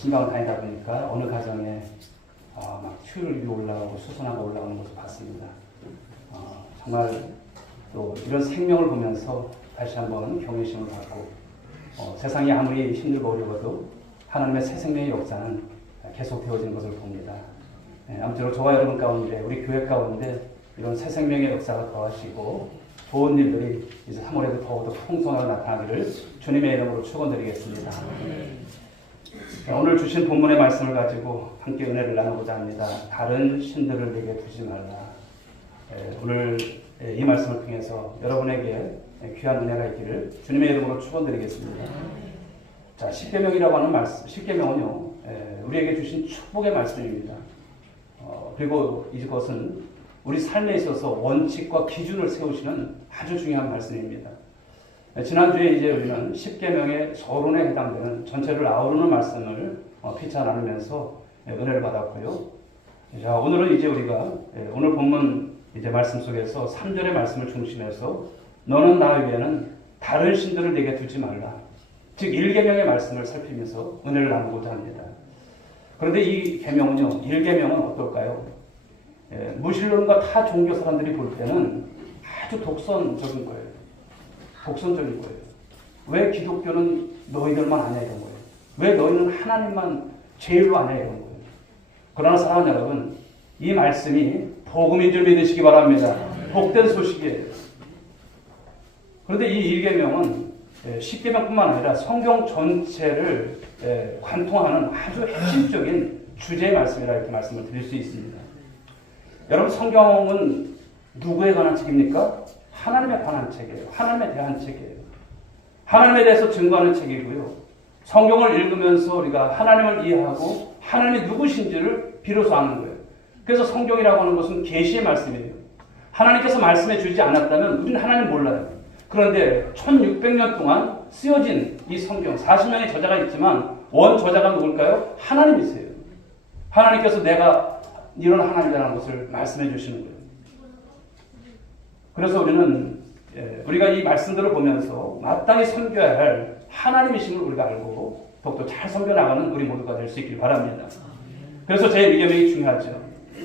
신방을 다니다 보니까 어느 가정에 막 튜율이 올라가고 수선화가 올라오는 것을 봤습니다. 정말 또 이런 생명을 보면서 다시 한번 경외심을 갖고 세상이 아무리 힘들고 어려워도 하나님의 새 생명의 역사는 계속 되어지는 것을 봅니다. 아무쪼록 저와 여러분 가운데 우리 교회 가운데 이런 새 생명의 역사가 더하시고 좋은 일들이 이제 3월에도 더욱더 풍성하게 나타나기를 주님의 이름으로 축원드리겠습니다. 오늘 주신 본문의 말씀을 가지고 함께 은혜를 나누고자 합니다. 다른 신들을 내게 두지 말라. 오늘 이 말씀을 통해서 여러분에게 귀한 은혜가 있기를 주님의 이름으로 축원드리겠습니다. 자, 십계명이라고 하는 말씀, 십계명은요 우리에게 주신 축복의 말씀입니다. 그리고 이것은 우리 삶에 있어서 원칙과 기준을 세우시는 아주 중요한 말씀입니다. 지난주에 이제 우리는 십계명의 서론에 해당되는 전체를 아우르는 말씀을 피차 나누면서 은혜를 받았고요. 자, 오늘은 이제 우리가 오늘 본문 이제 말씀 속에서 3절의 말씀을 중심해서 너는 나 외에는 다른 신들을 내게 두지 말라. 즉 1계명의 말씀을 살피면서 은혜를 나누고자 합니다. 그런데 이 계명은요, 1계명은 어떨까요? 무신론과 타 종교 사람들이 볼 때는 아주 독선적인 거예요. 독선적인 거예요. 왜 기독교는 너희들만 아냐 이런 거예요. 왜 너희는 하나님만 제일로 아냐 이런 거예요. 그러나 사랑하는 여러분, 이 말씀이 복음인 줄 믿으시기 바랍니다. 복된 소식이에요. 그런데 이 1계명은 10계명뿐만 아니라 성경 전체를 관통하는 아주 핵심적인 주제의 말씀이라 이렇게 말씀을 드릴 수 있습니다. 여러분, 성경은 누구에 관한 책입니까? 하나님에 관한 책이에요. 하나님에 대한 책이에요. 하나님에 대해서 증거하는 책이고요. 성경을 읽으면서 우리가 하나님을 이해하고 하나님이 누구신지를 비로소 아는 거예요. 그래서 성경이라고 하는 것은 계시의 말씀이에요. 하나님께서 말씀해 주지 않았다면 우리는 하나님 몰라요. 그런데 1600년 동안 쓰여진 이 성경, 40명의 저자가 있지만 원 저자가 누굴까요? 하나님이세요. 하나님께서 내가 이런 하나님이라는 것을 말씀해 주시는 거예요. 그래서 우리는 우리가 이 말씀들을 보면서 마땅히 섬겨야 할 하나님이심을 우리가 알고 더욱더 잘 섬겨나가는 우리 모두가 될 수 있길 바랍니다. 그래서 제1계명이 중요하죠.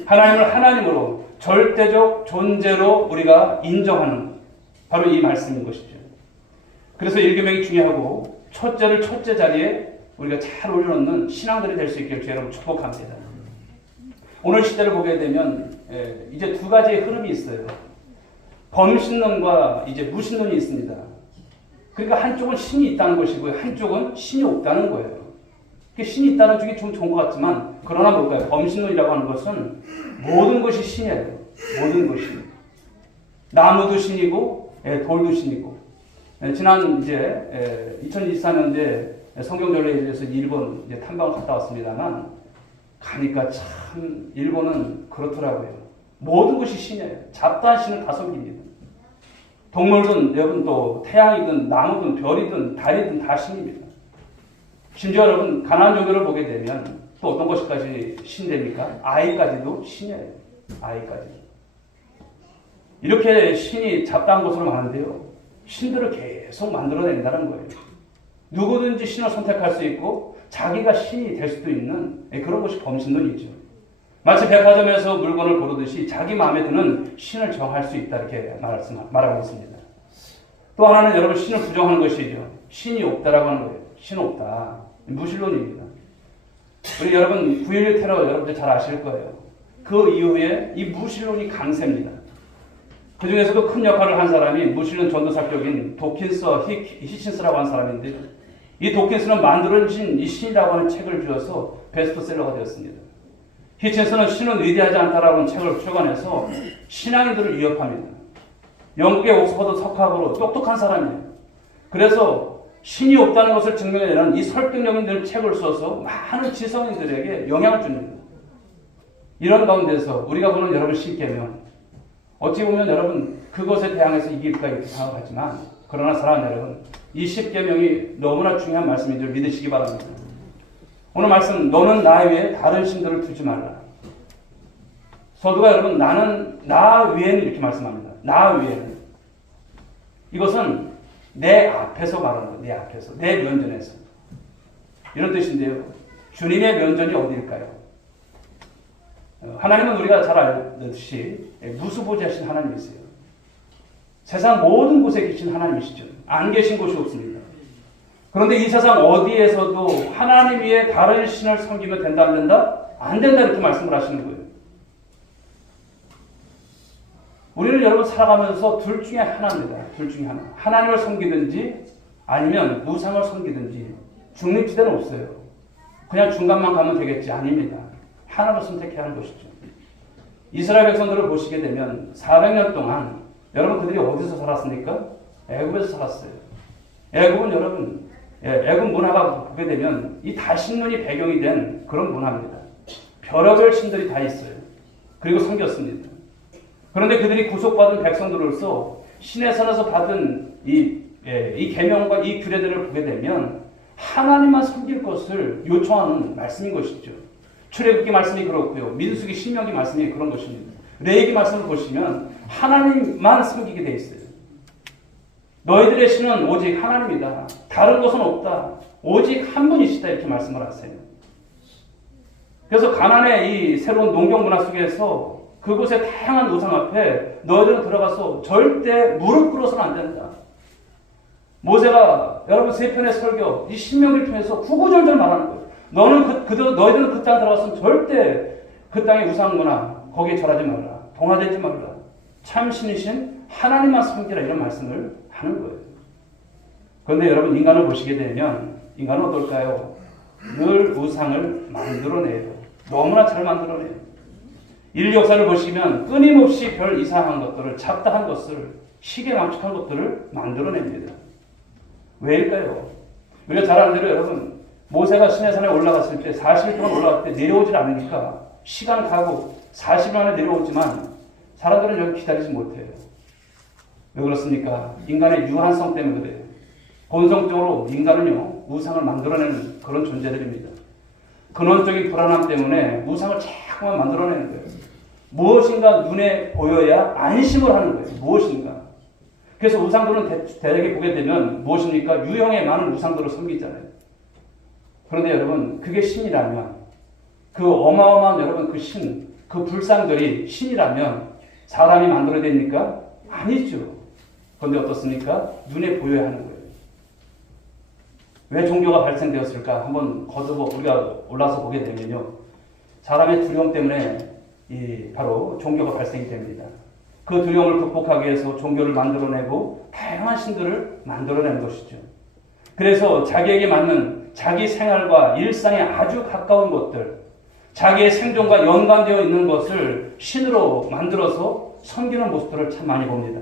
하나님을 하나님으로 절대적 존재로 우리가 인정하는 바로 이 말씀인 것이죠. 그래서 1계명이 중요하고 첫째를 첫째 자리에 우리가 잘 올려놓는 신앙들이 될 수 있기를 주 여러분 축복합니다. 오늘 시대를 보게 되면 이제 두 가지의 흐름이 있어요. 범신론과 이제 무신론이 있습니다. 그러니까 한쪽은 신이 있다는 것이고요. 한쪽은 신이 없다는 거예요. 신이 있다는 쪽이 좀 좋은 것 같지만 그러나 뭘까요? 범신론이라고 하는 것은 모든 것이 신이에요. 모든 것이. 나무도 신이고 돌도 신이고. 지난 이제 2024년도에 성경전례에 대해서 일본 이제 탐방을 갔다 왔습니다만 가니까 참 일본은 그렇더라고요. 모든 것이 신이에요. 잡다한 신을 다 섬깁니다. 동물든 여러분 또 태양이든 나무든 별이든 달이든 다 신입니다. 심지어 여러분 가나안 종교를 보게 되면 또 어떤 것까지 신됩니까? 아이까지도 신이에요. 아이까지. 이렇게 신이 잡다한 것으로 많은데요. 신들을 계속 만들어낸다는 거예요. 누구든지 신을 선택할 수 있고 자기가 신이 될 수도 있는 그런 것이 범신론이죠. 마치 백화점에서 물건을 고르듯이 자기 마음에 드는 신을 정할 수 있다 이렇게 말하고 있습니다. 또 하나는 여러분 신을 부정하는 것이죠. 신이 없다라고 하는 거예요. 신 없다. 무신론입니다. 우리 여러분 9.11 테러 여러분들 잘 아실 거예요. 그 이후에 이 무신론이 강세입니다. 그 중에서도 큰 역할을 한 사람이 무신론 전도사격인 도킨스 히친스라고 하는 사람인데 이 도킨스는 만들어진 이 신이라고 하는 책을 주어서 베스트셀러가 되었습니다. 히친스는 신은 위대하지 않다라고 하는 책을 출간해서 신앙인들을 위협합니다. 영국의 옥스퍼드 석학으로 똑똑한 사람이에요. 그래서 신이 없다는 것을 증명해내는 이 설득력 있는 책을 써서 많은 지성인들에게 영향을 줍니다. 이런 가운데서 우리가 보는 여러분 십계명, 어찌 보면 여러분 그것에 대항해서 이길까 이렇게 생각하지만 그러나 사랑하는 여러분, 이 십계명이 너무나 중요한 말씀인 줄 믿으시기 바랍니다. 오늘 말씀, 너는 나 외에 다른 신들을 두지 말라. 서두가 여러분, 나는 나 외에는 이렇게 말씀합니다. 나 외에는. 이것은 내 앞에서 말하는 거예요. 내 앞에서. 내 면전에서. 이런 뜻인데요. 주님의 면전이 어디일까요? 하나님은 우리가 잘 알듯이 무수보지하신 하나님이세요. 세상 모든 곳에 계신 하나님이시죠. 안 계신 곳이 없습니다. 그런데 이 세상 어디에서도 하나님 위에 다른 신을 섬기면 된다 안 된다? 안 된다 이렇게 말씀을 하시는 거예요. 우리는 여러분 살아가면서 둘 중에 하나입니다. 둘 중에 하나. 하나님을 섬기든지 아니면 우상을 섬기든지 중립지대는 없어요. 그냥 중간만 가면 되겠지. 아닙니다. 하나를 선택해야 하는 것이죠. 이스라엘 백성들을 보시게 되면 400년 동안 여러분 그들이 어디서 살았습니까? 애굽에서 살았어요. 애굽은 여러분 애굽 문화가 보게 되면 이 다신론이 배경이 된 그런 문화입니다. 별의별 신들이 다 있어요. 그리고 섬겼습니다. 그런데 그들이 구속받은 백성들로서 신의 선에서 받은 이 계명과 이 규례들을 보게 되면 하나님만 섬길 것을 요청하는 말씀인 것이죠. 출애굽기 말씀이 그렇고요. 민수기 신명기 말씀이 그런 것입니다. 레위기 말씀을 보시면 하나님만 섬기게 돼 있어요. 너희들의 신은 오직 하나님이다. 다른 것은 없다. 오직 한 분이시다. 이렇게 말씀을 하세요. 그래서 가나안의 이 새로운 농경 문화 속에서 그곳의 다양한 우상 앞에 너희들은 들어가서 절대 무릎 꿇어서는 안 된다. 모세가 여러분 세 편의 설교, 이 신명기를 통해서 구구절절 말하는 거예요. 너희들은 그 땅 들어가서는 절대 그 땅의 우상 문화 거기에 절하지 말라. 동화되지 말라. 참 신이신 하나님만 섬기라 이런 말씀을 하는 거예요. 그런데 여러분 인간을 보시게 되면 인간은 어떨까요? 늘 우상을 만들어내요. 너무나 잘 만들어내요. 인류 역사를 보시면 끊임없이 별 이상한 것들을 잡다한 것을 시계망측한 것들을 만들어냅니다. 왜일까요? 우리가 잘 아는 대로 여러분 모세가 시내산에 올라갔을 때 40일 동안 올라갈 때 내려오질 않으니까 시간 가고 40일 만에 내려오지만 사람들은 여기 기다리지 못해요. 왜 그렇습니까? 인간의 유한성 때문에 그래요. 본성적으로 인간은요 우상을 만들어내는 그런 존재들입니다. 근원적인 불안함 때문에 우상을 자꾸만 만들어내는 거예요. 무엇인가 눈에 보여야 안심을 하는 거예요. 무엇인가. 그래서 우상들은 대략에 보게 되면 무엇입니까? 유형의 많은 우상들을 섬기잖아요. 그런데 여러분 그게 신이라면 그 어마어마한 여러분 그 신, 그 불상들이 신이라면 사람이 만들어야 됩니까? 아니죠. 그런데 어떻습니까? 눈에 보여야 하는 거예요. 왜 종교가 발생되었을까? 한번 우리가 올라서 보게 되면요. 사람의 두려움 때문에 바로 종교가 발생이 됩니다. 그 두려움을 극복하기 위해서 종교를 만들어내고 다양한 신들을 만들어내는 것이죠. 그래서 자기에게 맞는 자기 생활과 일상에 아주 가까운 것들, 자기의 생존과 연관되어 있는 것을 신으로 만들어서 섬기는 모습들을 참 많이 봅니다.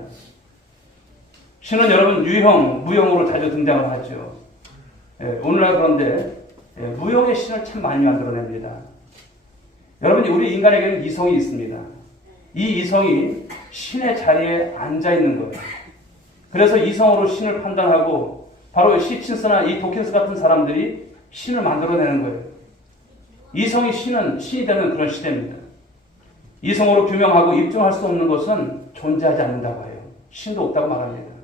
신은 여러분 유형, 무형으로 자주 등장을 하죠. 오늘날 그런데 무형의 신을 참 많이 만들어냅니다. 여러분 우리 인간에게는 이성이 있습니다. 이 이성이 신의 자리에 앉아있는 거예요. 그래서 이성으로 신을 판단하고 바로 시친스나 이 도킨스 같은 사람들이 신을 만들어내는 거예요. 이성이 신이 되는 그런 시대입니다. 이성으로 규명하고 입증할 수 없는 것은 존재하지 않는다고 해요. 신도 없다고 말합니다.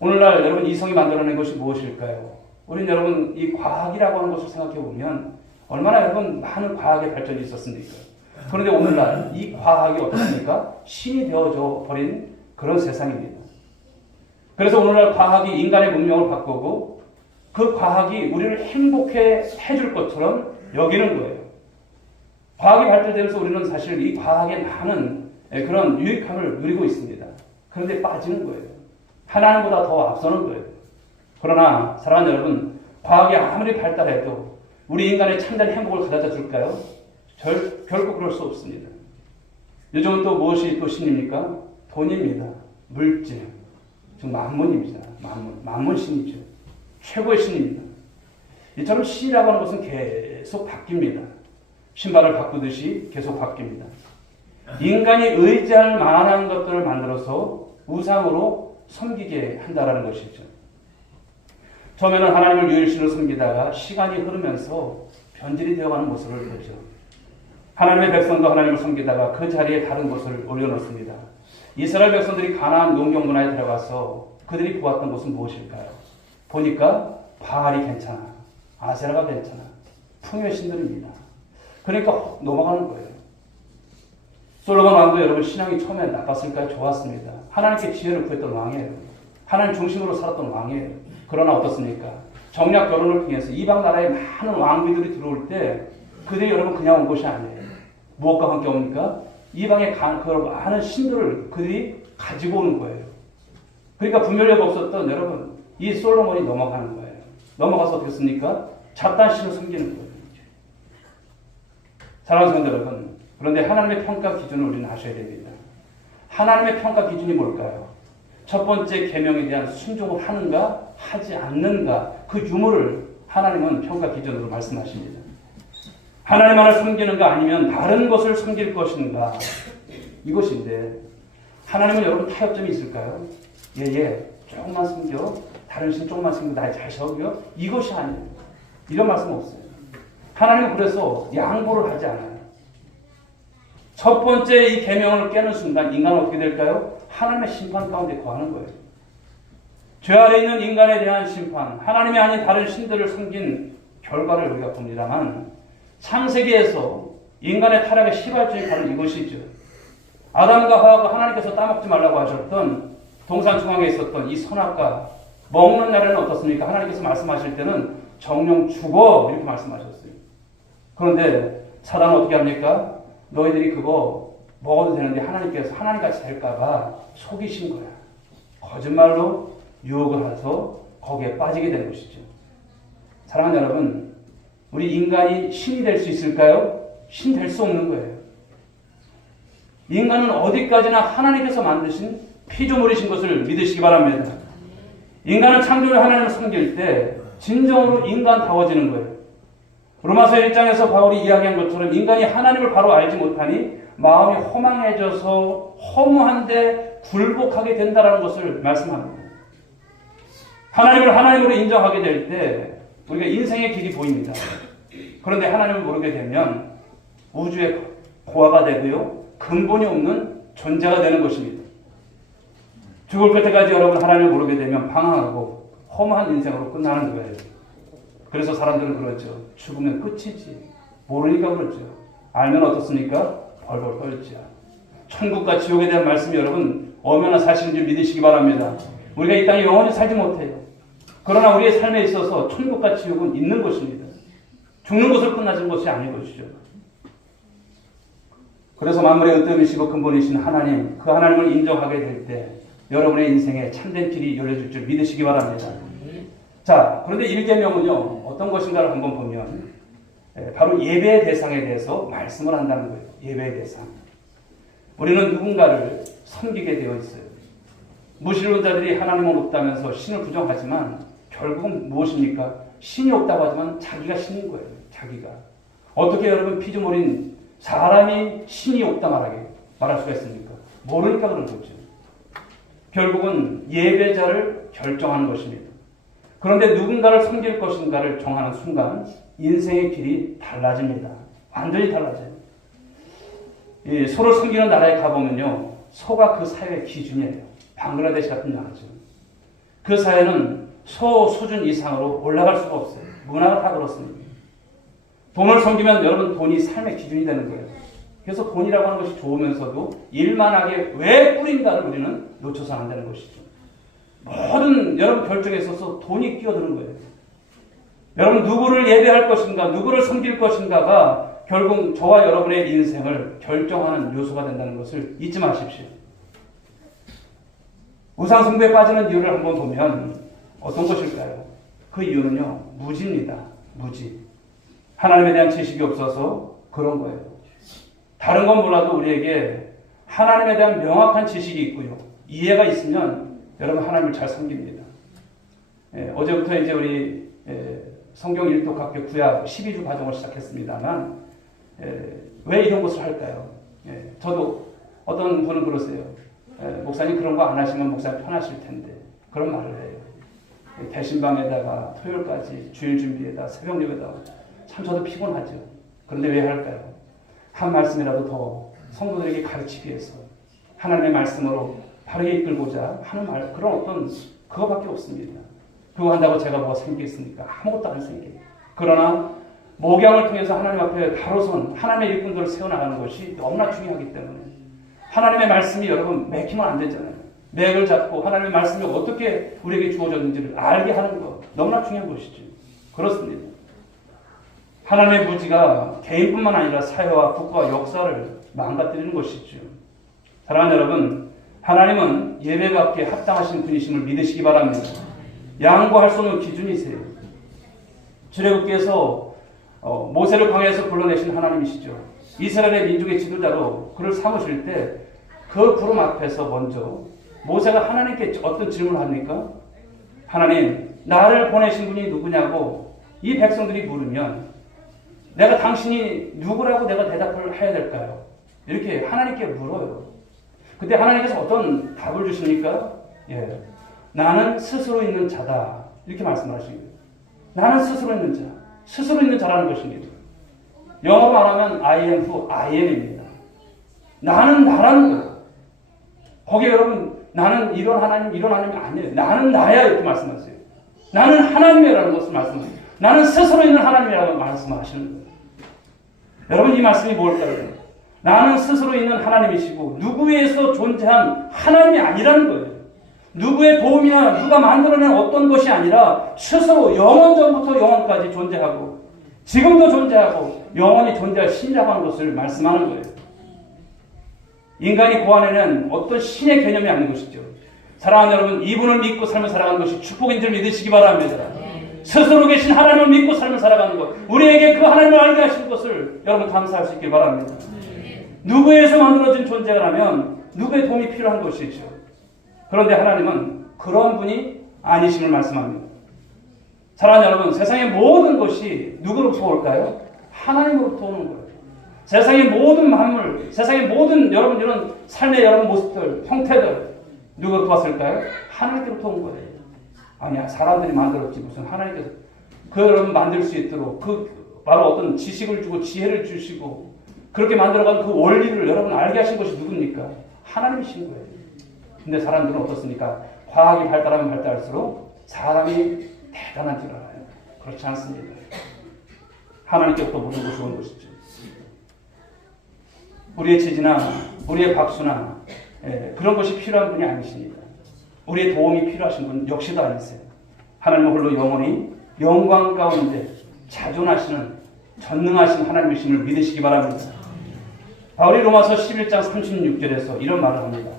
오늘날 여러분 이성이 만들어낸 것이 무엇일까요? 우리는 여러분 이 과학이라고 하는 것을 생각해 보면 얼마나 여러분 많은 과학의 발전이 있었습니까? 그런데 오늘날 이 과학이 어떻습니까? 신이 되어져 버린 그런 세상입니다. 그래서 오늘날 과학이 인간의 문명을 바꾸고 그 과학이 우리를 행복해 해줄 것처럼 여기는 거예요. 과학이 발달되면서 우리는 사실 이 과학의 많은 그런 유익함을 누리고 있습니다. 그런데 빠지는 거예요. 하나님보다 더 앞서는 거예요. 그러나 사랑하는 여러분, 과학이 아무리 발달해도 우리 인간의 참된 행복을 가져다 줄까요? 결코 그럴 수 없습니다. 요즘은 또 무엇이 또 신입니까? 돈입니다. 물질. 즉 만문입니다. 만문 신이죠. 최고의 신입니다. 이처럼 신이라고 하는 것은 계속 바뀝니다. 신발을 바꾸듯이 계속 바뀝니다. 인간이 의지할 만한 것들을 만들어서 우상으로 섬기게 한다라는 것이죠. 처음에는 하나님을 유일신으로 섬기다가 시간이 흐르면서 변질이 되어가는 모습을 보죠. 하나님의 백성도 하나님을 섬기다가 그 자리에 다른 것을 올려놓습니다. 이스라엘 백성들이 가나안 농경 문화에 들어가서 그들이 보았던 것은 무엇일까요? 보니까 바알이 괜찮아. 아세라가 괜찮아. 풍요의 신들입니다. 그러니까 넘어가는 거예요. 솔로몬 왕도 여러분 신앙이 처음에 나빴을까요? 좋았습니다. 하나님께 지혜를 구했던 왕이에요. 하나님 중심으로 살았던 왕이에요. 그러나 어떻습니까? 정략 결혼을 통해서 이방 나라에 많은 왕비들이 들어올 때 그들이 여러분 그냥 온 것이 아니에요. 무엇과 함께 옵니까? 이방의 그 많은 신들을 그들이 가지고 오는 거예요. 그러니까 분별력 없었던 여러분 이 솔로몬이 넘어가는 거예요. 넘어가서 어떻게 했습니까? 잡다한 신을 섬기는 거예요. 사랑하는 성도 여러분, 그런데 하나님의 평가 기준을 우리는 아셔야 됩니다. 하나님의 평가 기준이 뭘까요? 첫 번째 계명에 대한 순종을 하는가 하지 않는가 그 유무를 하나님은 평가 기준으로 말씀하십니다. 하나님만을 섬기는가 아니면 다른 것을 섬길 것인가 이것인데 하나님은 여러분 타협점이 있을까요? 조금만 섬겨 다른 신 조금만 섬겨 나 잘 섬겨 이것이 아니에요. 이런 말씀 없어요. 하나님은 그래서 양보를 하지 않아요. 첫 번째 이 계명을 깨는 순간 인간은 어떻게 될까요? 하나님의 심판 가운데 거하는 거예요. 죄 아래 있는 인간에 대한 심판, 하나님이 아닌 다른 신들을 섬긴 결과를 우리가 봅니다만 창세기에서 인간의 타락의 시발점이 바로 이것이죠. 아담과 하와가 하나님께서 따먹지 말라고 하셨던 동산 중앙에 있었던 이 선악과 먹는 날에는 어떻습니까? 하나님께서 말씀하실 때는 정령 죽어 이렇게 말씀하셨어요. 그런데 사단은 어떻게 합니까? 너희들이 그거 먹어도 되는데 하나님같이 될까봐 속이신 거야. 거짓말로 유혹을 해서 거기에 빠지게 된 것이죠. 사랑하는 여러분, 우리 인간이 신이 될 수 있을까요? 신 될 수 없는 거예요. 인간은 어디까지나 하나님께서 만드신 피조물이신 것을 믿으시기 바랍니다. 인간은 창조주 하나님을 섬길 때 진정으로 인간다워지는 거예요. 로마서 1장에서 바울이 이야기한 것처럼 인간이 하나님을 바로 알지 못하니 마음이 허망해져서 허무한데 굴복하게 된다는 것을 말씀합니다. 하나님을 하나님으로 인정하게 될 때 우리가 인생의 길이 보입니다. 그런데 하나님을 모르게 되면 우주의 고아가 되고요. 근본이 없는 존재가 되는 것입니다. 죽을 끝에까지 여러분 하나님을 모르게 되면 방황하고 허무한 인생으로 끝나는 거예요. 그래서 사람들은 그러죠. 죽으면 끝이지. 모르니까 그렇죠. 알면 어떻습니까? 벌벌 떨죠. 천국과 지옥에 대한 말씀이 여러분 얼마나 사실인지 믿으시기 바랍니다. 우리가 이 땅에 영원히 살지 못해요. 그러나 우리의 삶에 있어서 천국과 지옥은 있는 것입니다. 죽는 것을 끝나는 것이 아닌 것이죠. 그래서 만물의 으뜸이시고 근본이신 하나님, 그 하나님을 인정하게 될 때 여러분의 인생에 참된 길이 열려질 줄 믿으시기 바랍니다. 자, 그런데 1계명은요, 어떤 것인가를 한번 보면 바로 예배의 대상에 대해서 말씀을 한다는 거예요. 예배의 대상. 우리는 누군가를 섬기게 되어 있어요. 무신론자들이 하나님은 없다면서 신을 부정하지만 결국은 무엇입니까? 신이 없다고 하지만 자기가 신인 거예요. 자기가. 어떻게 여러분 피조물인 사람이 신이 없다 말할 수가 있습니까? 모르니까 그런 거죠. 결국은 예배자를 결정하는 것입니다. 그런데 누군가를 섬길 것인가를 정하는 순간 인생의 길이 달라집니다. 완전히 달라져요. 소를 섬기는 나라에 가보면요. 소가 그 사회의 기준이에요. 방글라데시 같은 나라죠. 그 사회는 소 수준 이상으로 올라갈 수가 없어요. 문화가 다 그렇습니다. 돈을 섬기면 여러분 돈이 삶의 기준이 되는 거예요. 그래서 돈이라고 하는 것이 좋으면서도 일만하게 왜 뿌린가를 우리는 놓쳐서는 안 되는 것이죠. 모든 여러분 결정에 있어서 돈이 끼어드는 거예요. 여러분 누구를 예배할 것인가, 누구를 섬길 것인가가 결국 저와 여러분의 인생을 결정하는 요소가 된다는 것을 잊지 마십시오. 우상숭배에 빠지는 이유를 한번 보면 어떤 것일까요? 그 이유는요, 무지입니다. 무지. 하나님에 대한 지식이 없어서 그런 거예요. 다른 건 몰라도 우리에게 하나님에 대한 명확한 지식이 있고요. 이해가 있으면 여러분 하나님을 잘 섬깁니다. 어제부터 이제 우리 성경 일독학교 구약 12주 과정을 시작했습니다만 왜 이런 것을 할까요? 저도 어떤 분은 그러세요. 목사님 그런 거 안 하시면 목사님 편하실 텐데 그런 말을 해요. 대신방에다가 토요일까지 주일 준비에다 새벽 예배다 참 저도 피곤하죠. 그런데 왜 할까요? 한 말씀이라도 더 성도들에게 가르치기 위해서 하나님의 말씀으로 바르게 이끌고자 하는 말, 그런 어떤 그거밖에 없습니다. 그거 한다고 제가 뭐가 생기겠습니까? 아무것도 안 생겨요. 그러나 목양을 통해서 하나님 앞에 가로선 하나님의 일꾼들을 세워나가는 것이 너무나 중요하기 때문에 하나님의 말씀이 여러분 맥히면 안 되잖아요. 맥을 잡고 하나님의 말씀이 어떻게 우리에게 주어졌는지를 알게 하는 것 너무나 중요한 것이죠. 그렇습니다. 하나님의 무지가 개인뿐만 아니라 사회와 국가와 역사를 망가뜨리는 것이죠. 사랑하는 여러분, 하나님은 예배받기에 합당하신 분이심을 믿으시기 바랍니다. 양보할 수 없는 기준이세요. 출애굽기에서 모세를 광야에서 불러내신 하나님이시죠. 이스라엘의 민족의 지도자로 그를 삼으실 때 그 구름 앞에서 먼저 모세가 하나님께 어떤 질문을 합니까? 하나님, 나를 보내신 분이 누구냐고 이 백성들이 물으면 내가 당신이 누구라고 내가 대답을 해야 될까요? 이렇게 하나님께 물어요. 그때 하나님께서 어떤 답을 주십니까? 예, 나는 스스로 있는 자다. 이렇게 말씀하십니다. 나는 스스로 있는 자. 스스로 있는 자라는 것입니다. 영어로 말하면 I am who I am입니다. 나는 나라는 거예요. 거기에 여러분 나는 이런 하나님이 아니에요. 나는 나야 이렇게 말씀하세요. 나는 하나님이라는 것을 말씀하세요. 나는 스스로 있는 하나님이라고 말씀하시는 거예요. 여러분 이 말씀이 뭘까요? 나는 스스로 있는 하나님이시고 누구에서 존재한 하나님이 아니라는 거예요. 누구의 도움이나 누가 만들어낸 어떤 것이 아니라 스스로 영원 전부터 영원까지 존재하고 지금도 존재하고 영원히 존재할 신이라고 하는 것을 말씀하는 거예요. 인간이 고안에는 어떤 신의 개념이 아닌 것이죠. 사랑하는 여러분, 이분을 믿고 삶을 살아가는 것이 축복인 줄 믿으시기 바랍니다. 스스로 계신 하나님을 믿고 삶을 살아가는 것, 우리에게 그 하나님을 알게 하신 것을 여러분 감사할 수 있길 바랍니다. 누구에서 만들어진 존재라면 누구의 도움이 필요한 것이죠. 그런데 하나님은 그런 분이 아니심을 말씀합니다. 사랑하는 여러분, 세상의 모든 것이 누구로부터 올까요? 하나님으로부터 오는 거예요. 세상의 모든 만물, 세상의 모든 여러분 이런 삶의 여러 모습들, 형태들 누구로부터 왔을까요? 하나님께로부터 온 거예요. 아니야, 사람들이 만들었지 무슨 하나님께서 그 여러분 만들 수 있도록 그 바로 어떤 지식을 주고 지혜를 주시고 그렇게 만들어간 그 원리를 여러분 알게 하신 것이 누굽니까? 하나님이신 거예요. 근데 사람들은 어떻습니까? 과학이 발달하면 발달할수록 사람이 대단한 줄 알아요. 그렇지 않습니다. 하나님께부터 모든 것이 온 것이죠. 우리의 지지나 우리의 박수나 그런 것이 필요한 분이 아니십니다. 우리의 도움이 필요하신 분 역시도 아니세요. 하나님은 홀로 영원히 영광 가운데 자존하시는 전능하신 하나님이심을 믿으시기 바랍니다. 바울이 로마서 11장 36절에서 이런 말을 합니다.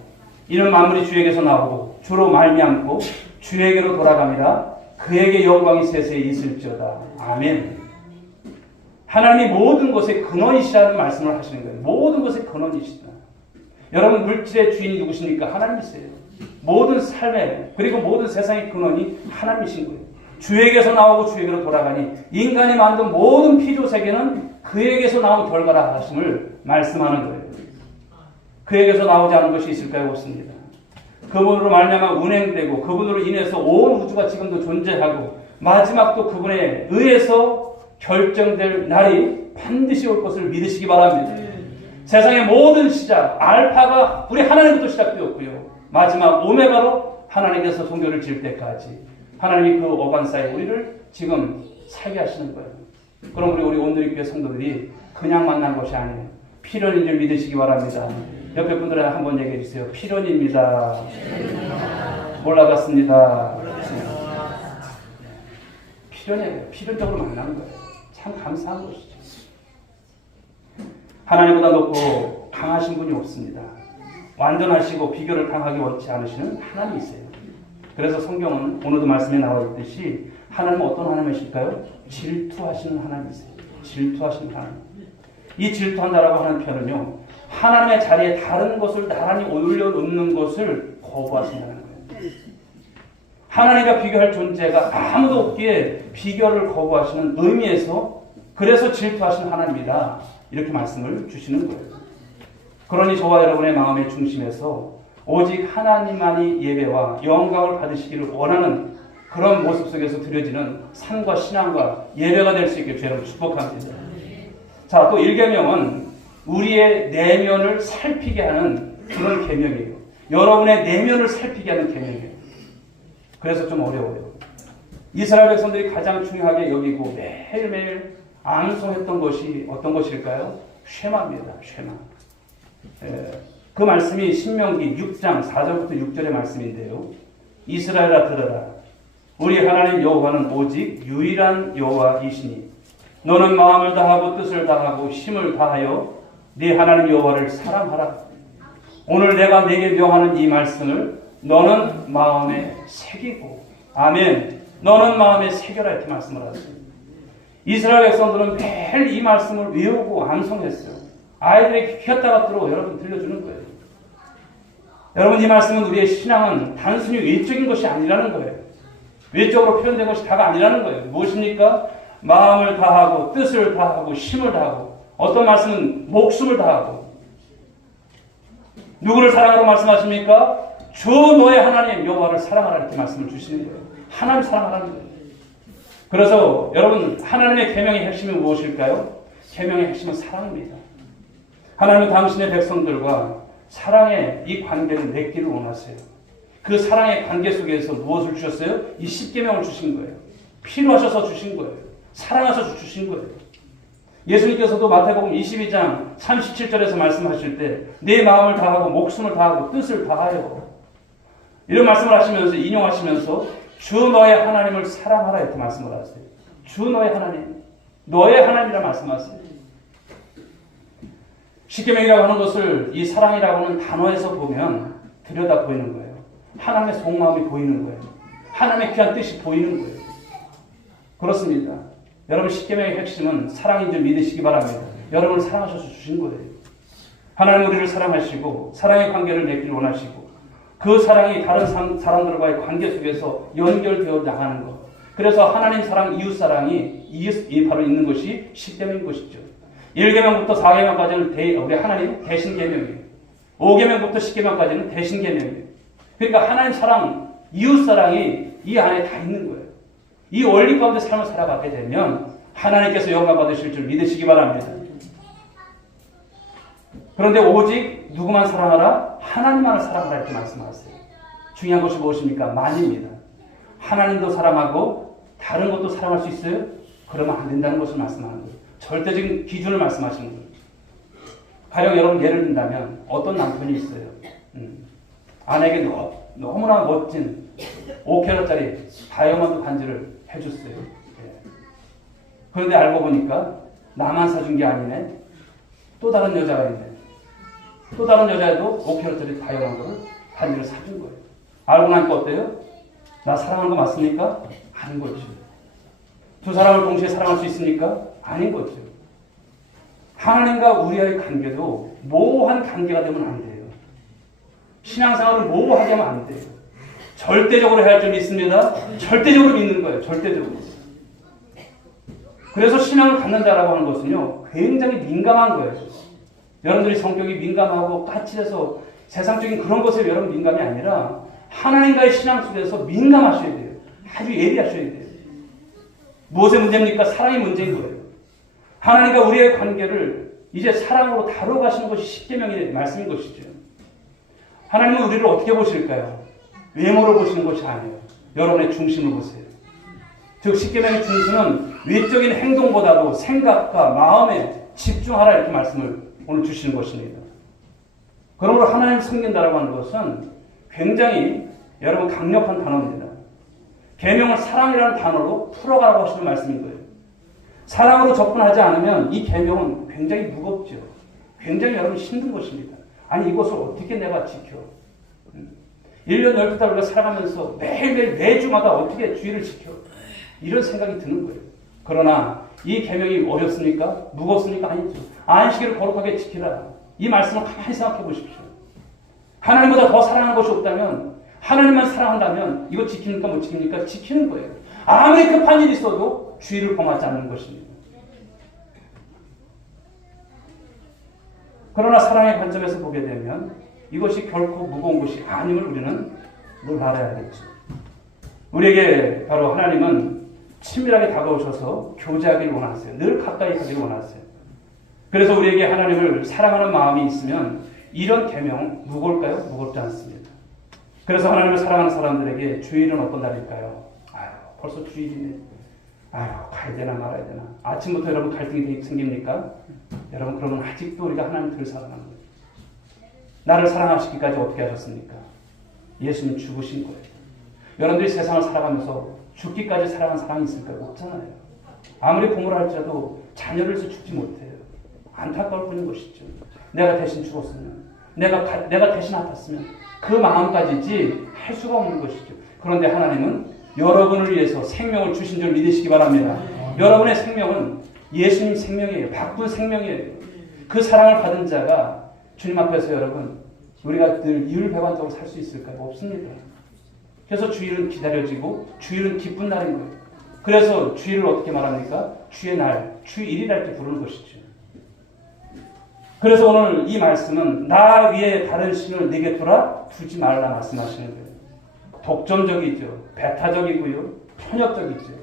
이는 만물이 주에게서 나오고 주로 말미암고 주에게로 돌아갑니다. 그에게 영광이 세세히 있을지어다. 아멘. 하나님이 모든 것의 근원이시라는 말씀을 하시는 거예요. 모든 것의 근원이시다. 여러분 물질의 주인이 누구십니까? 하나님이세요. 모든 삶의 그리고 모든 세상의 근원이 하나님이신 거예요. 주에게서 나오고 주에게로 돌아가니 인간이 만든 모든 피조세계는 그에게서 나온 결과라 하심을 말씀하는 거예요. 그에게서 나오지 않은 것이 있을까요? 없습니다. 그분으로 말미암아 운행되고 그분으로 인해서 온 우주가 지금도 존재하고 마지막도 그분에 의해서 결정될 날이 반드시 올 것을 믿으시기 바랍니다. 세상의 모든 시작, 알파가 우리 하나님부터 시작되었고요. 마지막 오메가로 하나님께서 종교를 지을 때까지 하나님이 그 어간사에 우리를 지금 살게 하시는 거예요. 그럼 우리 온누리교회 성도들이 그냥 만난 것이 아니에요. 필연인 줄 믿으시기 바랍니다. 옆에 분들한테 한번 얘기해 주세요. 필연입니다. 몰라봤습니다. 필연이에요. 필연적으로 만나는 거예요. 참 감사한 것이죠. 하나님보다 높고 강하신 분이 없습니다. 완전하시고 비교를 당하기 원치 않으시는 하나님이세요. 그래서 성경은 오늘도 말씀에 나와 있듯이 하나님은 어떤 하나님이실까요? 질투하시는 하나님이세요. 질투하시는 하나님. 이 질투한다라고 하는 표현은요, 하나님의 자리에 다른 것을 나란히 올려놓는 것을 거부하신다는 거예요. 하나님과 비교할 존재가 아무도 없기에 비교를 거부하시는 의미에서 그래서 질투하시는 하나님이다. 이렇게 말씀을 주시는 거예요. 그러니 저와 여러분의 마음의 중심에서 오직 하나님만이 예배와 영광을 받으시기를 원하는 그런 모습 속에서 드려지는 삶과 신앙과 예배가 될 수 있게 주님을 축복합니다. 자, 또 1계명은 우리의 내면을 살피게 하는 그런 계명이에요. 여러분의 내면을 살피게 하는 계명이에요. 그래서 좀 어려워요. 이스라엘 백성들이 가장 중요하게 여기고 매일매일 암송했던 것이 어떤 것일까요? 쉐마입니다. 쉐마. 그 말씀이 신명기 6장 4절부터 6절의 말씀인데요. 이스라엘아 들으라. 우리 하나님 여호와는 오직 유일한 여호와이시니 너는 마음을 다하고 뜻을 다하고 힘을 다하여 네 하나님 여호와를 사랑하라. 오늘 내가 네게 명하는 이 말씀을 너는 마음에 새기고, 아멘, 너는 마음에 새겨라, 이렇게 말씀을 하세요. 이스라엘 백성들은 매일 이 말씀을 외우고 암송했어요. 아이들에게 귀가 따갑도록 여러분 들려주는 거예요. 여러분, 이 말씀은 우리의 신앙은 단순히 외적인 것이 아니라는 거예요. 외적으로 표현된 것이 다가 아니라는 거예요. 무엇입니까? 마음을 다하고 뜻을 다하고 힘을 다하고, 어떤 말씀은 목숨을 다하고. 누구를 사랑하라고 말씀하십니까? 주 너의 하나님 여호와를 사랑하라, 이렇게 말씀을 주시는 거예요. 하나님 사랑하라는 거예요. 그래서 여러분, 하나님의 계명의 핵심이 무엇일까요? 계명의 핵심은 사랑입니다. 하나님은 당신의 백성들과 사랑의 이 관계를 맺기를 원하세요. 그 사랑의 관계 속에서 무엇을 주셨어요? 이 십계명을 주신 거예요. 필요하셔서 주신 거예요. 사랑하셔서 주신 거예요. 예수님께서도 마태복음 22장 37절에서 말씀하실 때 내 마음을 다하고 목숨을 다하고 뜻을 다하여, 이런 말씀을 하시면서, 인용하시면서 주 너의 하나님을 사랑하라, 이렇게 말씀을 하세요. 주 너의 하나님, 너의 하나님이라 말씀하세요. 십계명이라고 하는 것을 이 사랑이라고 하는 단어에서 보면 들여다 보이는 거예요. 하나님의 속마음이 보이는 거예요. 하나님의 귀한 뜻이 보이는 거예요. 그렇습니다. 여러분, 십계명의 핵심은 사랑인 줄 믿으시기 바랍니다. 여러분을 사랑하셔서 주신 거예요. 하나님 우리를 사랑하시고 사랑의 관계를 맺기를 원하시고, 그 사랑이 다른 사람들과의 관계 속에서 연결되어 나가는 것. 그래서 하나님 사랑, 이웃 사랑이 바로 있는 것이 십계명인 것이죠. 1계명부터 4계명까지는 우리 하나님 대신 계명이에요. 5계명부터 10계명까지는 대신 계명이에요. 그러니까 하나님 사랑, 이웃 사랑이 이 안에 다 있는 거예요. 이 원리 가운데 삶을 살아가게 되면 하나님께서 영광 받으실 줄 믿으시기 바랍니다. 그런데 오직 누구만 사랑하라? 하나님만을 사랑하라, 이렇게 말씀하세요. 중요한 것이 무엇입니까? 만입니다. 하나님도 사랑하고 다른 것도 사랑할 수 있어요? 그러면 안 된다는 것을 말씀하는 거예요. 절대적인 기준을 말씀하시는 거예요. 가령 여러분 예를 든다면 어떤 남편이 있어요. 아내에게 너무나 멋진 5캐럿짜리 다이아몬드 반지를 해줬어요. 그런데 알고 보니까 나만 사준 게 아니네. 또 다른 여자가 있네. 또 다른 여자애도 5캐럿짜리 다이아몬드를 반지를 사준 거예요. 알고 나니까 어때요? 나 사랑하는 거 맞습니까? 아닌 거죠. 두 사람을 동시에 사랑할 수 있습니까? 아닌 거죠. 하나님과 우리와의 관계도 모호한 관계가 되면 안 돼요. 신앙생활을 모호하게 하면 안 돼요. 절대적으로 해야 할 줄 믿습니다. 절대적으로 믿는 거예요. 절대적으로. 그래서 신앙을 갖는다라고 하는 것은요, 굉장히 민감한 거예요. 여러분들이 성격이 민감하고 까칠해서 세상적인 그런 것에 여러분 민감이 아니라 하나님과의 신앙 속에서 민감하셔야 돼요. 아주 예리하셔야 돼요. 무엇의 문제입니까? 사랑의 문제인 거예요. 하나님과 우리의 관계를 이제 사랑으로 다뤄가시는 것이 십계명의 말씀인 것이죠. 하나님은 우리를 어떻게 보실까요? 외모를 보시는 것이 아니에요. 여러분의 중심을 보세요. 즉 십계명의 중심은 외적인 행동보다도 생각과 마음에 집중하라, 이렇게 말씀을 오늘 주시는 것입니다. 그러므로 하나님을 섬긴다라고 하는 것은 굉장히 여러분 강력한 단어입니다. 계명을 사랑이라는 단어로 풀어가라고 하시는 말씀인 거예요. 사랑으로 접근하지 않으면 이 계명은 굉장히 무겁죠. 굉장히 여러분 힘든 것입니다. 아니, 이것을 어떻게 내가 지켜? 1년 12달 우리가 살아가면서 매일매일 매주마다 어떻게 주의를 지켜? 이런 생각이 드는 거예요. 그러나 이 계명이 어렵습니까? 무겁습니까? 아니죠. 안식일을 거룩하게 지키라. 이 말씀을 가만히 생각해 보십시오. 하나님보다 더 사랑하는 것이 없다면, 하나님만 사랑한다면 이거 지킵니까? 못 지킵니까? 지키는 거예요. 아무리 급한 일이 있어도 주의를 범하지 않는 것입니다. 그러나 사랑의 관점에서 보게 되면 이것이 결코 무거운 것이 아님을 우리는 늘 알아야겠죠. 우리에게 바로 하나님은 친밀하게 다가오셔서 교제하기를 원하세요. 늘 가까이 가기를 원하세요. 그래서 우리에게 하나님을 사랑하는 마음이 있으면 이런 계명 무거울까요? 무겁지 않습니다. 그래서 하나님을 사랑하는 사람들에게 주일은 어떤 날일까요? 아유, 벌써 주일이네. 아유, 가야 되나 말아야 되나. 아침부터 여러분 갈등이 생깁니까? 여러분, 그러면 아직도 우리가 하나님 덜 사랑하는 거예요. 나를 사랑하시기까지 어떻게 하셨습니까? 예수님 죽으신 거예요. 여러분들이 세상을 살아가면서 죽기까지 사랑하는 사랑이 있을까요? 없잖아요. 아무리 부모라 할지라도 자녀를 위해서 죽지 못해요. 안타까울 뿐인 것이죠. 내가 대신 죽었으면, 내가 대신 아팠으면 그 마음까지지 할 수가 없는 것이죠. 그런데 하나님은 여러분을 위해서 생명을 주신 줄 믿으시기 바랍니다. 여러분의 생명은 예수님 생명이에요. 바꾼 생명이에요. 그 사랑을 받은 자가 주님 앞에서 여러분, 우리가 늘 이율배반적으로 살 수 있을까요? 없습니다. 그래서 주일은 기다려지고 주일은 기쁜 날인 거예요. 그래서 주일을 어떻게 말합니까? 주의 날, 주일이라 이렇게 부르는 것이죠. 그래서 오늘 이 말씀은 나 위에 다른 신을 네게 두지 말라 말씀하시는 거예요. 독점적이죠. 배타적이고요. 편협적이죠.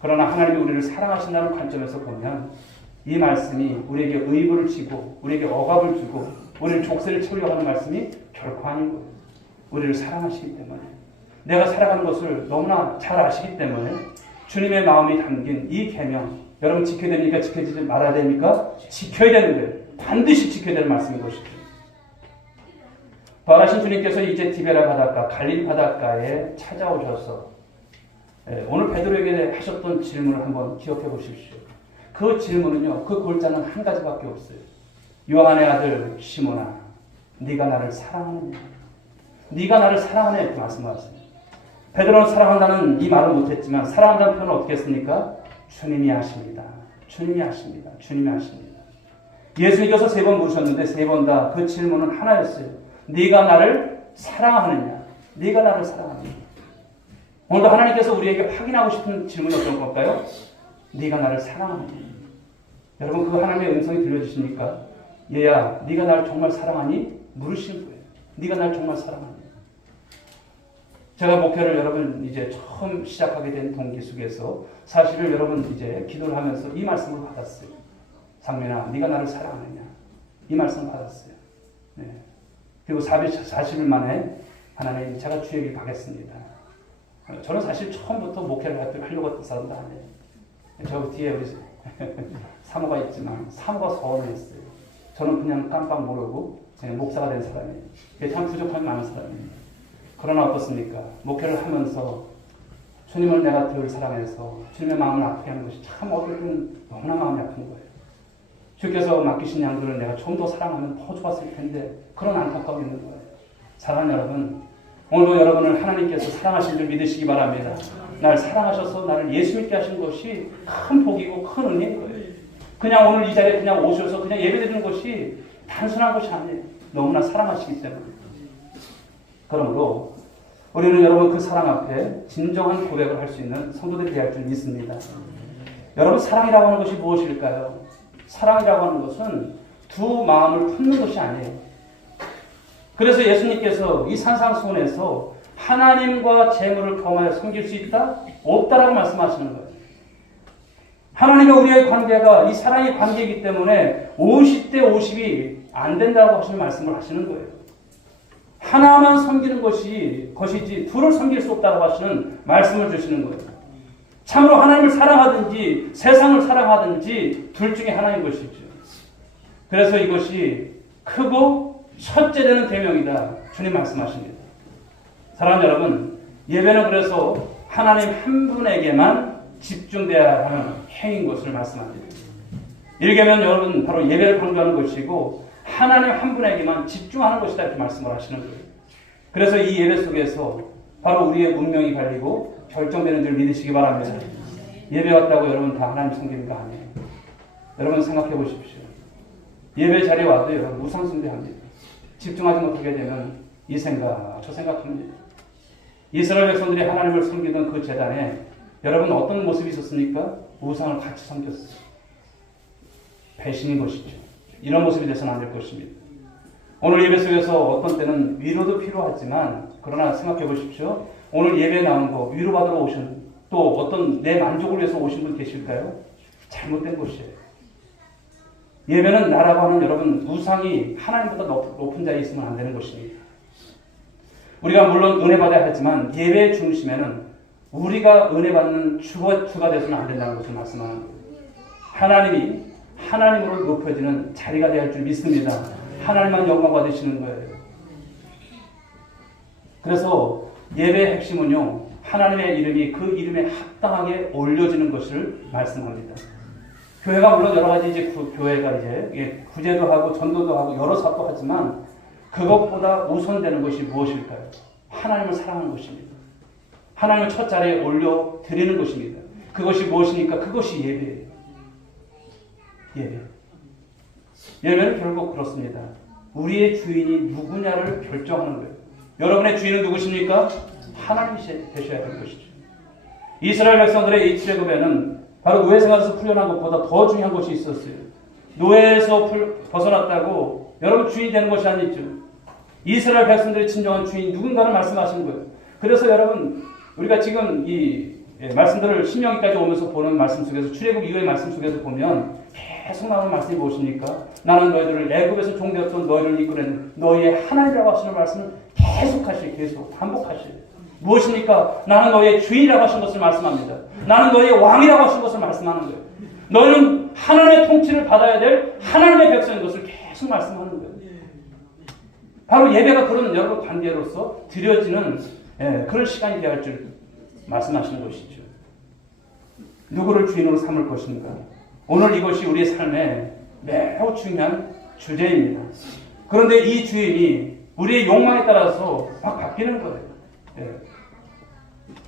그러나 하나님이 우리를 사랑하신다는 관점에서 보면 이 말씀이 우리에게 의무를 지고 우리에게 억압을 주고 우리를 족쇄를 채우려고 하는 말씀이 결코 아닌 거예요. 우리를 사랑하시기 때문에, 내가 살아가는 것을 너무나 잘 아시기 때문에 주님의 마음이 담긴 이 계명, 여러분 지켜야 됩니까? 지켜지지 말아야 됩니까? 지켜야 되는 거예요. 반드시 지켜야 되는 말씀인 것이죠. 부활하신 주님께서 이제 디베라 바닷가, 갈릴리 바닷가에 찾아오셔서 오늘 베드로에게 하셨던 질문을 한번 기억해 보십시오. 그 질문은요, 그 골자는 한 가지밖에 없어요. 요한의 아들 시몬아, 네가 나를 사랑하느냐? 네가 나를 사랑하느냐? 이렇게 말씀하셨어요. 베드로는 사랑한다는 이 말을 못했지만 사랑한다는 표현을 어떻게 했습니까? 주님이 아십니다. 주님이 아십니다. 주님이 아십니다. 예수님께서 3번 물으셨는데 3번 다 그 질문은 하나였어요. 네가 나를 사랑하느냐? 네가 나를 사랑하느냐? 오늘도 하나님께서 우리에게 확인하고 싶은 질문이 어떤 걸까요? 네가 나를 사랑하느냐? 여러분, 그 하나님의 음성이 들려주십니까? 얘야, 네가 나를 정말 사랑하니? 물으시는 거예요. 네가 나를 정말 사랑하니? 제가 목회를 여러분 이제 처음 시작하게 된 동기 속에서 사실을 여러분 이제 기도를 하면서 이 말씀을 받았어요. 상민아, 네가 나를 사랑하느냐? 이 말씀을 받았어요. 네. 그리고 40일 만에 하나님, 제가 주의 길 가겠습니다. 저는 사실 처음부터 목회를 하려고 했던 사람도 아니에요. 저 뒤에 우리 사모가 있지만 사모가 서운했어요. 저는 그냥 깜빡 모르고 그냥 목사가 된 사람이에요. 참 부족함이 많은 사람이에요. 그러나 어떻습니까? 목회를 하면서 주님을 내가 덜 사랑해서 주님의 마음을 아프게 하는 것이 참 어떨 너무나 마음이 아픈 거예요. 주께서 맡기신 양들을 내가 좀 더 사랑하면 더 좋았을 텐데 그런 안타까움이 있는 거예요. 사랑하는 여러분, 오늘도 여러분을 하나님께서 사랑하신 줄 믿으시기 바랍니다. 날 사랑하셔서 나를 예수 믿게 하신 것이 큰 복이고 큰 은혜인 거예요. 그냥 오늘 이 자리에 그냥 오셔서 그냥 예배드리는 것이 단순한 것이 아니에요. 너무나 사랑하시기 때문에. 그러므로 우리는 여러분 그 사랑 앞에 진정한 고백을 할 수 있는 성도들이 되어야 할 줄 믿습니다. 여러분, 사랑이라고 하는 것이 무엇일까요? 사랑이라고 하는 것은 두 마음을 품는 것이 아니에요. 그래서 예수님께서 이 산상수훈에서 하나님과 재물을 겸하여 섬길 수 있다? 없다라고 말씀하시는 거예요. 하나님과 우리의 관계가 이 사랑의 관계이기 때문에 50대 50이 안 된다고 하시는 말씀을 하시는 거예요. 하나만 섬기는 것이지 둘을 섬길 수 없다고 하시는 말씀을 주시는 거예요. 참으로 하나님을 사랑하든지 세상을 사랑하든지 둘 중에 하나인 것이죠. 그래서 이것이 크고 첫째 되는 계명이다. 주님 말씀하십니다. 사랑하는 여러분, 예배는 그래서 하나님 한 분에게만 집중되어야 하는 행인 것을 말씀합니다. 일개면 여러분 바로 예배를 강조하는 것이고 하나님 한 분에게만 집중하는 것이다 이렇게 말씀을 하시는 거예요. 그래서 이 예배 속에서 바로 우리의 운명이 갈리고 결정되는 줄 믿으시기 바랍니다. 예배 왔다고 여러분 다 하나님 섬기는 거 아니에요. 여러분 생각해 보십시오. 예배 자리에 와도 여러분 우상숭배합니다. 집중하지 못하게 되면 이 생각 저 생각합니다. 이스라엘 백성들이 하나님을 섬기던 그 제단에 여러분 어떤 모습이 있었습니까? 우상을 같이 섬겼어요. 배신인 것이죠. 이런 모습이 돼서는 안 될 것입니다. 오늘 예배 속에서 어떤 때는 위로도 필요하지만 그러나 생각해 보십시오. 오늘 예배 나온 거 위로받으러 오신 또 어떤 내 만족을 위해서 오신 분 계실까요? 잘못된 것이에요. 예배는 나라고 하는 여러분 우상이 하나님보다 높은 자리에 있으면 안 되는 것입니다. 우리가 물론 은혜 받아야 하지만 예배의 중심에는 우리가 은혜 받는 주가 되어서는 안 된다는 것을 말씀하는 거예요. 하나님이 하나님으로 높여지는 자리가 되어야 할 줄 믿습니다. 하나님만 영광 받으시는 거예요. 그래서 예배의 핵심은요, 하나님의 이름이 그 이름에 합당하게 올려지는 것을 말씀합니다. 교회가 물론 여러 가지 이제 교회가 이제 구제도 하고 전도도 하고 여러 사업도 하지만 그것보다 우선되는 것이 무엇일까요? 하나님을 사랑하는 것입니다. 하나님을 첫 자리에 올려 드리는 것입니다. 그것이 무엇입니까? 그것이 예배예요. 예배는 결국 그렇습니다. 우리의 주인이 누구냐를 결정하는 거예요. 여러분의 주인은 누구십니까? 하나님이 되셔야 할 것이죠. 이스라엘 백성들의 이 출애굽에는 바로 노예 생활에서 풀려난 것보다 더 중요한 것이 있었어요. 노예에서 벗어났다고 여러분 주인이 되는 것이 아니죠. 이스라엘 백성들의 진정한 주인 누군가를 말씀하시는 거예요. 그래서 여러분 우리가 지금 이 말씀들을 신명기까지 오면서 보는 말씀 속에서 출애굽 이후의 말씀 속에서 보면 계속 나오는 말씀이 무엇입니까? 나는 너희들을 애굽에서 종되었던 너희를 이끌어낸 너희의 하나님이라고 하시는 말씀을 계속 반복하시요. 무엇입니까? 나는 너희의 주인이라고 하신 것을 말씀합니다. 나는 너희의 왕이라고 하신 것을 말씀하는 거예요. 너희는 하나님의 통치를 받아야 될 하나님의 백성인 것을 계속 말씀하는 거예요. 바로 예배가 그런 여러분 관계로서 드려지는 그런 시간이 되어야 할 줄 말씀하시는 것이죠. 누구를 주인으로 삼을 것인가? 오늘 이것이 우리의 삶에 매우 중요한 주제입니다. 그런데 이 주인이 우리의 욕망에 따라서 막 바뀌는 거예요.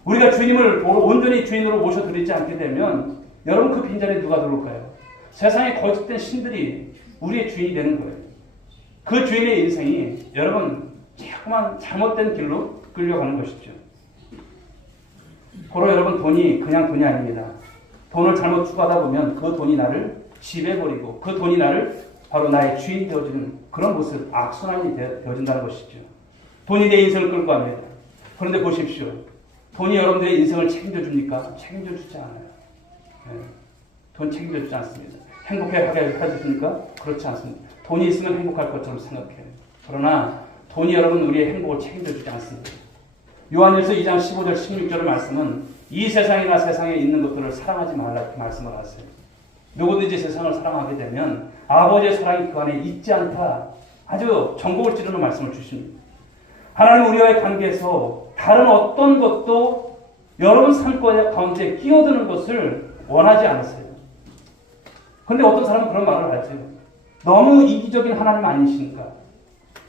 우리가 주님을 온전히 주인으로 모셔드리지 않게 되면 여러분 그 빈자리에 누가 들어올까요? 세상에 거짓된 신들이 우리의 주인이 되는 거예요. 그 주인의 인생이 여러분 자꾸만 잘못된 길로 끌려가는 것이죠. 바로 여러분 돈이 그냥 돈이 아닙니다. 돈을 잘못 추구하다 보면 그 돈이 나를 지배해버리고 그 돈이 나를 바로 나의 주인이 되어지는 그런 모습, 악순환이 되어진다는 것이죠. 돈이 내 인생을 끌고 갑니다. 그런데 보십시오. 돈이 여러분들의 인생을 책임져 줍니까? 책임져 주지 않아요. 돈 책임져 주지 않습니다. 행복하게 해주십니까? 그렇지 않습니다. 돈이 있으면 행복할 것처럼 생각해요. 그러나 돈이 여러분 우리의 행복을 책임져 주지 않습니다. 요한일서 2장 15절 16절의 말씀은 이 세상이나 세상에 있는 것들을 사랑하지 말라 이렇게 말씀을 하세요. 누구든지 세상을 사랑하게 되면 아버지의 사랑이 그 안에 있지 않다. 아주 전곡을 찌르는 말씀을 주십니다. 하나님 우리와의 관계에서 다른 어떤 것도 여러분 삶 가운데 끼어드는 것을 원하지 않으세요. 그런데 어떤 사람은 그런 말을 하죠. 너무 이기적인 하나님 아니십니까?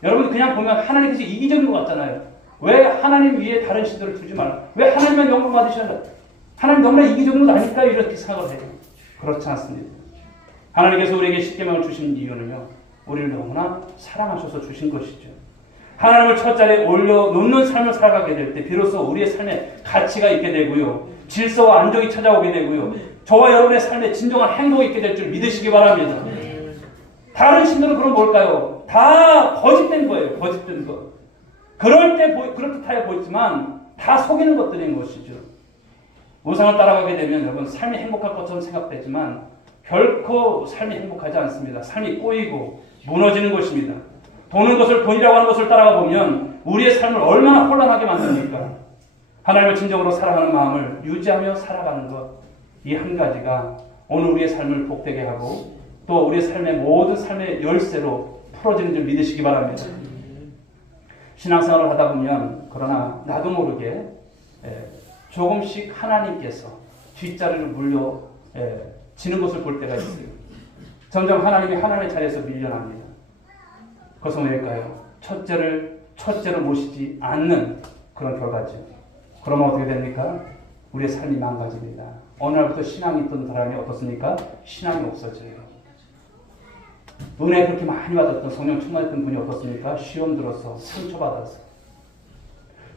여러분 그냥 보면 하나님께서 이기적인 것 같잖아요. 왜 하나님 위에 다른 신들을 두지 말라? 왜 하나님만 영광 받으셔야 하나님 너무나 이기적인 것 아닐까? 이렇게 생각을 해요. 그렇지 않습니다. 하나님께서 우리에게 십계명을 주신 이유는요. 우리를 너무나 사랑하셔서 주신 것이죠. 하나님을 첫 자리에 올려놓는 삶을 살아가게 될 때 비로소 우리의 삶에 가치가 있게 되고요. 질서와 안정이 찾아오게 되고요. 저와 여러분의 삶에 진정한 행복이 있게 될 줄 믿으시기 바랍니다. 다른 신들은 그럼 뭘까요? 다 거짓된 거예요. 거짓된 것. 그럴듯하여 보이지만 다 속이는 것들인 것이죠. 우상을 따라가게 되면 여러분 삶이 행복할 것처럼 생각되지만 결코 삶이 행복하지 않습니다. 삶이 꼬이고 무너지는 것입니다. 도는 것을 돈이라고 하는 것을 따라가 보면 우리의 삶을 얼마나 혼란하게 만듭니까? 하나님을 진정으로 사랑하는 마음을 유지하며 살아가는 것, 이 한 가지가 오늘 우리의 삶을 복되게 하고 또 우리의 삶의 모든 삶의 열쇠로 풀어지는 줄 믿으시기 바랍니다. 신앙생활을 하다 보면 그러나 나도 모르게 조금씩 하나님께서 뒷자리를 물려 지는 것을 볼 때가 있어요. 점점 하나님이 하나님의 자리에서 밀려납니다. 그것은 왜일까요? 첫째로 모시지 않는 그런 결과죠. 그러면 어떻게 됩니까? 우리의 삶이 망가집니다. 어느 날부터 신앙이 있던 사람이 어떻습니까? 신앙이 없어져요. 은혜 그렇게 많이 받았던 성령 충만했던 분이 어떻습니까? 시험 들어서 상처받아서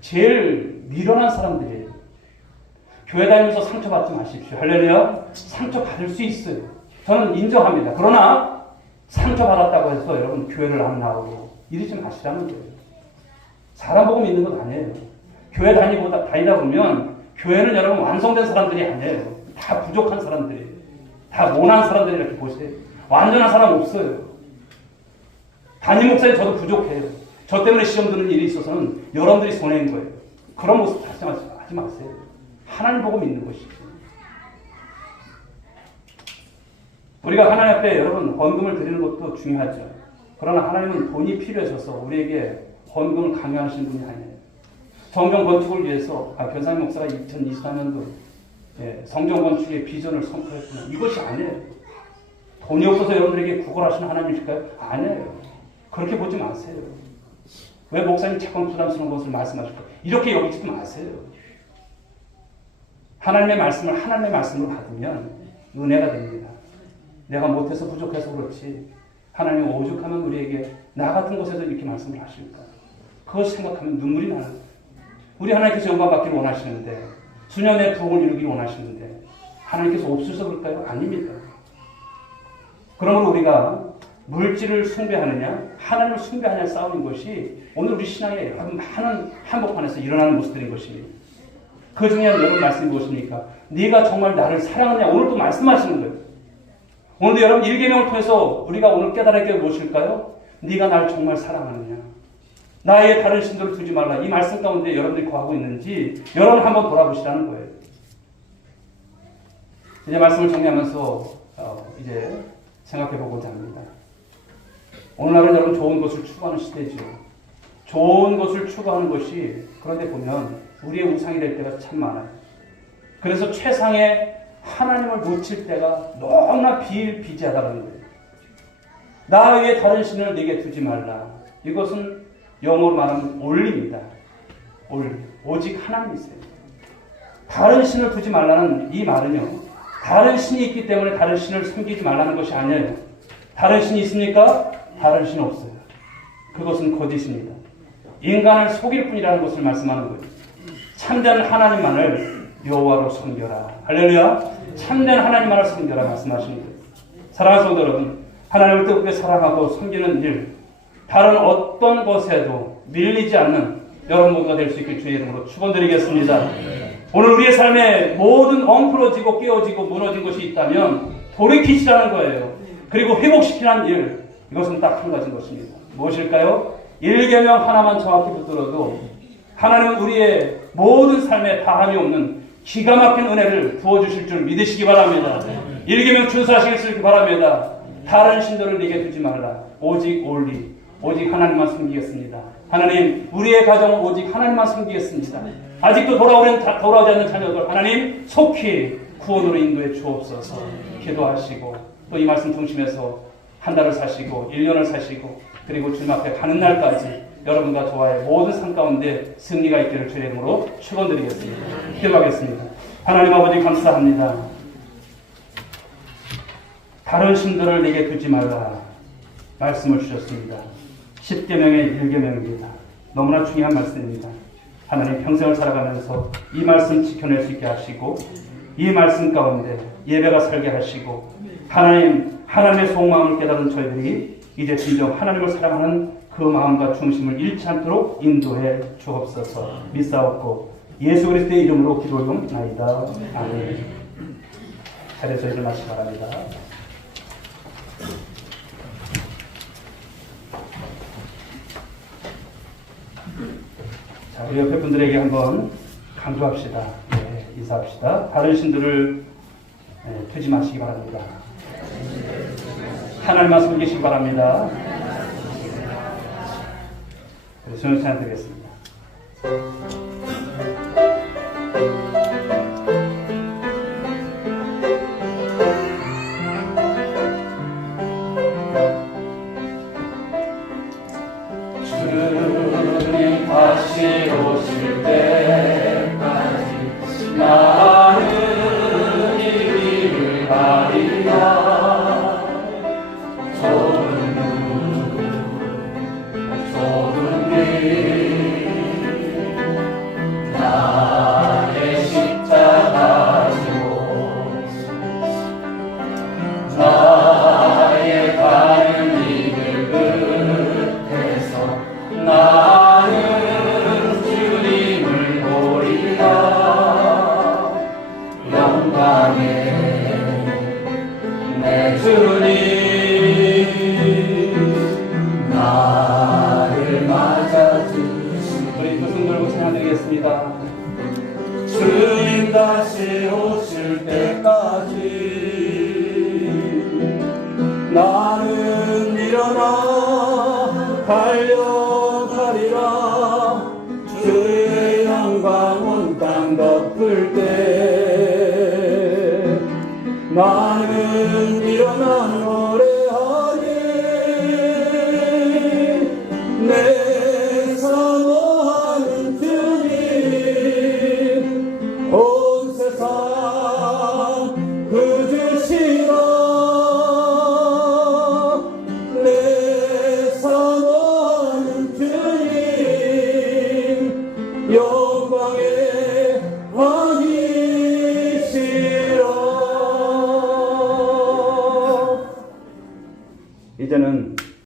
제일 미련한 사람들이에요. 교회 다니면서 상처받지 마십시오. 할렐루야. 상처받을 수 있어요. 저는 인정합니다. 그러나 상처받았다고 해서 여러분 교회를 안 나오고 이러지 마시라는 거예요. 사람 보고 믿는 것 아니에요. 교회 다니다 보면 교회는 여러분 완성된 사람들이 아니에요. 다 부족한 사람들이에요. 다 모난 사람들이 이렇게 보세요. 완전한 사람 없어요. 담임 목사님 저도 부족해요. 저 때문에 시험 드는 일이 있어서는 여러분들이 손해인 거예요. 그런 모습 하지 마세요. 하나님 보고 믿는 것이죠. 우리가 하나님 앞에 여러분 헌금을 드리는 것도 중요하죠. 그러나 하나님은 돈이 필요하셔서 우리에게 헌금을 강요하시는 분이 아니에요. 성전 건축을 위해서 변상희 목사가 2024년도 성전 건축의 비전을 선포했구나. 이것이 아니에요. 돈이 없어서 여러분들에게 구걸하시는 하나님이실까요? 아니에요. 그렇게 보지 마세요. 왜 목사님 자꾸 부담스러운 것을 말씀하실까요? 이렇게 여기지 마세요. 하나님의 말씀을 하나님의 말씀으로 받으면 은혜가 됩니다. 내가 못해서 부족해서 그렇지 하나님이 오죽하면 우리에게 나 같은 곳에서 이렇게 말씀을 하실까? 그걸 생각하면 눈물이 나는 거예요. 우리 하나님께서 영광 받기를 원하시는데 수년의 부흥을 이루기를 원하시는데 하나님께서 없으셔서 그럴까요? 아닙니다. 그러므로 우리가 물질을 숭배하느냐 하나님을 숭배하느냐 싸우는 것이 오늘 우리 신앙의 많은 한복판에서 일어나는 모습들인 것입니다. 그 중에 여러분 말씀이 무엇입니까? 네가 정말 나를 사랑하느냐 오늘도 말씀하시는 거예요. 오늘도 여러분 1계명을 통해서 우리가 오늘 깨달을 게 무엇일까요? 네가 나를 정말 사랑하느냐 나의 다른 신들을 두지 말라. 이 말씀 가운데 여러분들이 거하고 있는지 여러분 한번 돌아보시라는 거예요. 이제 말씀을 정리하면서 이제 생각해 보고자 합니다. 오늘날은 여러분 좋은 것을 추구하는 시대죠. 좋은 것을 추구하는 것이 그런데 보면 우리의 우상이 될 때가 참 많아요. 그래서 최상의 하나님을 놓칠 때가 너무나 비일비재하다는 거예요. 나 외에 다른 신을 내게 두지 말라. 이것은 영어로 말하면 올리입니다. 오직 하나님이세요. 다른 신을 두지 말라는 이 말은요. 다른 신이 있기 때문에 다른 신을 섬기지 말라는 것이 아니에요. 다른 신이 있습니까? 다른 신은 없어요. 그것은 거짓입니다. 인간을 속일 뿐이라는 것을 말씀하는 거예요. 참된 하나님만을 여호와로 섬겨라. 할렐루야. 참된 하나님만을 섬겨라 말씀하시는 거예요. 사랑하는 성도 여러분, 하나님을 뜨겁게 사랑하고 섬기는 일, 다른 어떤 것에도 밀리지 않는 여러분 모두가 될 수 있길 주의 이름으로 축원드리겠습니다. 오늘 우리의 삶에 모든 엉클어지고 깨어지고 무너진 것이 있다면 돌이키시라는 거예요. 그리고 회복시키는 일, 이것은 딱 한 가지인 것입니다. 무엇일까요? 1계명 하나만 정확히 붙들어도 하나님은 우리의 모든 삶에 다함이 없는 기가 막힌 은혜를 부어주실 줄 믿으시기 바랍니다. 1계명 준수하시길 바랍니다. 다른 신들을 내게 두지 말라. 오직 오직 하나님만 섬기겠습니다. 하나님, 우리의 가정은 오직 하나님만 섬기겠습니다. 아직도 돌아오지 않는 자녀들 하나님 속히 구원으로 인도해 주옵소서. 기도하시고 또 이 말씀 중심에서 한 달을 사시고 1년을 사시고 그리고 주님 앞에 가는 날까지 여러분과 저와의 모든 삶 가운데 승리가 있기를 주의 이름으로 축원드리겠습니다. 기도하겠습니다. 하나님 아버지 감사합니다. 다른 신들을 내게 두지 말라 말씀을 주셨습니다. 10계명의 1계명입니다. 너무나 중요한 말씀입니다. 하나님 평생을 살아가면서 이 말씀 지켜낼 수 있게 하시고 이 말씀 가운데 예배가 살게 하시고 하나님의 속마음을 깨달은 저희들이 이제 진정 하나님을 사랑하는 그 마음과 중심을 잃지 않도록 인도해 주옵소서. 믿사옵고 예수 그리스도의 이름으로 기도하옵나이다. 아멘. 자리에서 일어나시기 바랍니다. 자, 우리 옆에 분들에게 한번 강조합시다. 네, 인사합시다. 다른 신들을 두지 마시기 바랍니다. 하나님만 섬기시기 바랍니다. 손을 찬양드리겠습니다. 주님 다시 오실 때까지 나는 이 길을 가리라. 좁은 길 나는 일어나 달려가리라. 주의 영광 온 땅 덮을 때 나는 일어나 노래하리. 내 사모하는 주님 온 세상 그주시라. 내 사모하는 주님